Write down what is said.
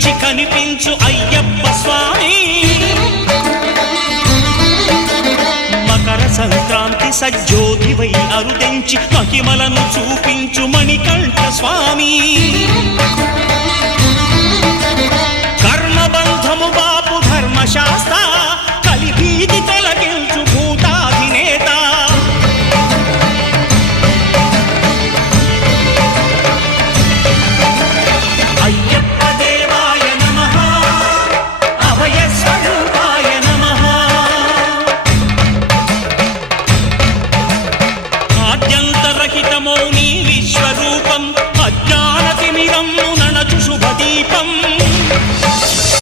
కనిపించి కనిపించు అయ్యప్ప స్వామి మకర సంక్రాంతి సజ్జోతివై అరుదెంచి మహిమలను చూపించు మణికంఠ స్వామి